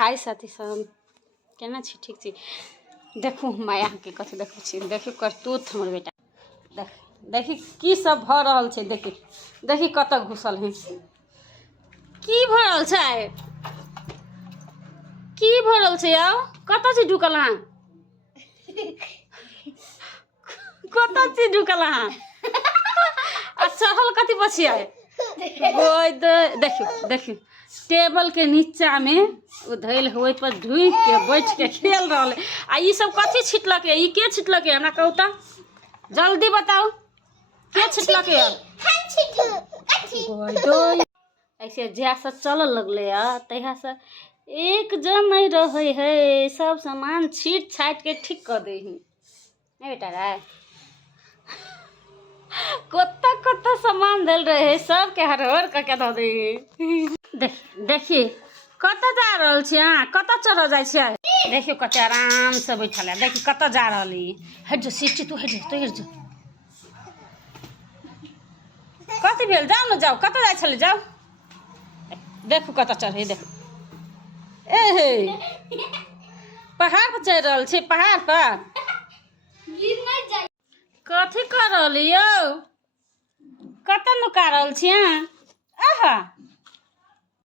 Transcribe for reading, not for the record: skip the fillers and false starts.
हाय साथी सब केना छी ठीक छी। देखू माया के कथी देखै छी, देखियो करतूत हमर बेटा। देखी की सब भ रहल छै, देखी कत घुसल है, की भ रहल छै, की भ रहल छै यौ, कत छी ढुकल अहाँ, कत छी ढुकल अहाँ आ चढ़ल कथी बचिया देखियो टेबल के नीचा में धैल होय पर ढुक के बैठ के खेल रहल है। आ ई सब कथी छिटलक है, ई के छिटलक है, हमरा कहू त जल्दी बताओ के छिटलक है। ऐसे जहाँ से चल लगले तहिया से एक जन नहीं रहे है, सब सामान छीट छाट के ठीक कर दे ही बेटा रे। कोता सामान धल रहे है, सब के हर करके दे दे। देखिए कत जा रहल छी अहाँ, कत चढ़ जाय छी, देखियो कते आराम से बैठल है, देखियो कत जा रहली। हट जो सिटी, तू हट जा कथी भेल, जाओ न जाओ, कत जाय छले जाओ। देखू कत चढ़े, देखो ए पहाड़ पर चढ़ रहल छी, पहाड़ पर कथी कर रहली यौ, कत नुका रहल छी अहाँ। आहा